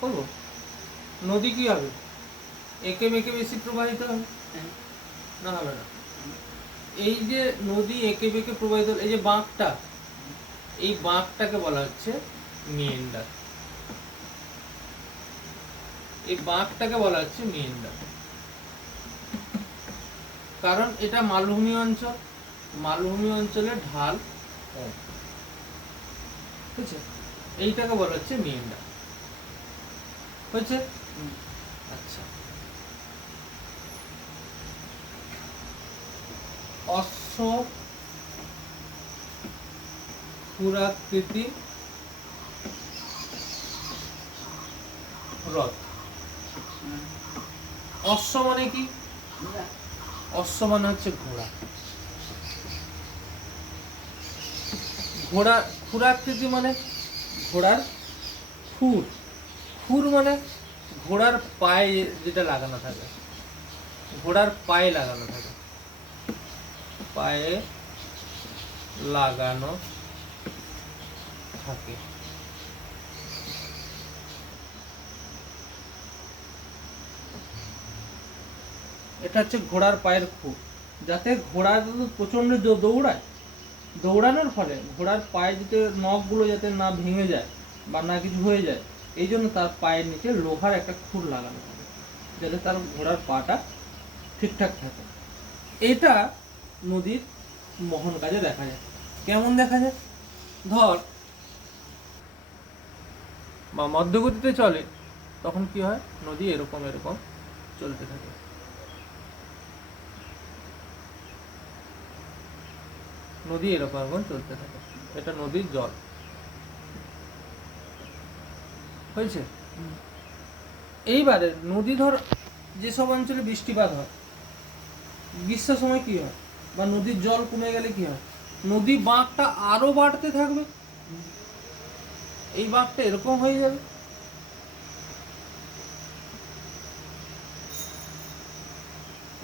করবো। নদী কি হবে? একে বেঁকে বেশি প্রবাহিত হবে না, হবে না? এই যে নদী একে বেঁকে প্রবাহিত, এই যে বাঁকটা, এই বাঁকটাকে বলা হচ্ছে মিয়েন্ডার। এই বাঁকটাকে বলা হচ্ছে মিয়েন্ডার। কারণ এটা মালভূমি অঞ্চল, মালভূমি অঞ্চলে ঢাল কম, বুঝছে? এইটাকে বলা হচ্ছে মিয়েন্ডার। হয়েছে? আচ্ছা, অশ্ব ক্ষুরাকৃতি হ্রদ। অশ্ব মানে কি? অশ্ব মানে হচ্ছে ঘোড়া। ঘোড়া ক্ষুরাকৃতি মানে ঘোড়ার খুর। খুর মানে ঘোড়ার পায়ে যেটা লাগানো থাকে, ঘোড়ার পায়ে লাগানো থাকে, পায়ে লাগানো থাকে। এটা হচ্ছে ঘোড়ার পায়ের খুর, যাতে ঘোড়া প্রচন্ড দৌড়ায়, দৌড়ানোর ফলে ঘোড়ার পায়ে যাতে নখগুলো যাতে না ভেঙে যায় বা না কিছু হয়ে যায়, এই জন্য তার পায়ের নিচে লোহার একটা খুর লাগানো থাকে, যাতে তার ঘোড়ার পাটা ঠিকঠাক থাকে। এটা নদীর বহন কাজে দেখা যায়। কেমন দেখা যায়? ধর বা মধ্যগতিতে চলে, তখন কি হয়? নদী এরকম এরকম চলতে থাকে। নদী এরকম এরকম চলতে থাকে, এটা নদীর জল। হয়েছে? এইবারে নদী ধর যেসব অঞ্চলে বৃষ্টিপাত হয়, গ্রীষ্মের সময় কি হয়, বা নদীর জল কমে গেলে কি হয়? নদী বাঁকটা আরো বাড়তে থাকবে, এই বাঁকটা এরকম হয়ে যাবে,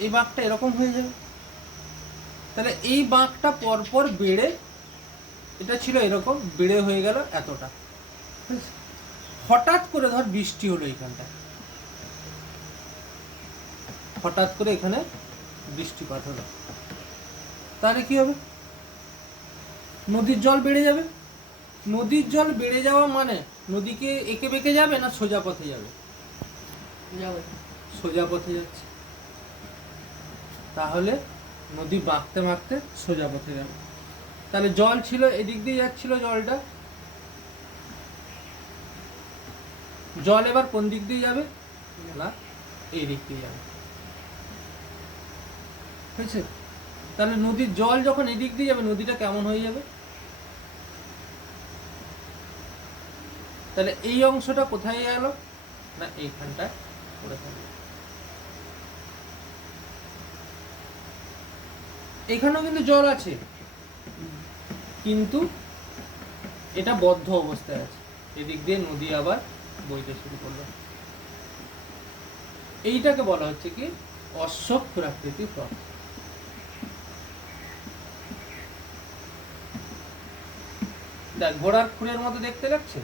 এই বাঁকটা এরকম হয়ে যাবে। তাহলে এই বাঁকটা পরপর বেড়ে, এটা ছিল এরকম, বেড়ে হয়ে গেল এতটা। হঠাৎ করে ধর বৃষ্টি হলো এইখানটায়, হঠাৎ করে এখানে বৃষ্টিপাত হলো, তাহলে কি হবে? নদীর জল বেড়ে যাবে। নদীর জল বেড়ে যাওয়া মানে নদীকে এঁকে বেঁকে যাবে না সোজা পথে যাবে? সোজা পথে যাচ্ছে। তাহলে নদী বাঁকতে বাঁকতে সোজা পথে যাবে। তাহলে জল ছিল এদিক দিয়ে যাচ্ছিল, জলটা, জল এবার কোন দিক দিয়ে যাবে? না, এই দিক দিয়ে যাবে। বুঝছে? তাহলে নদীর জল যখন এদিক দিয়ে যাবে, নদীটা কেমন হয়ে যাবে? তাহলে এই অংশটা কোথায় গেল? না, এইখানটায় পড়ে থাকবে। এখানেও কিন্তু জল আছে, কিন্তু এটা বদ্ধ অবস্থায় আছে, এদিক দিয়ে নদী আবার বইতে শুরু করলো। এইটাকে বলা হচ্ছে কি? অশ্ব ক্ষুরাকৃতি হ্রদ। দেখ, ঘোড়ার খুরের মতো দেখতে লাগছে,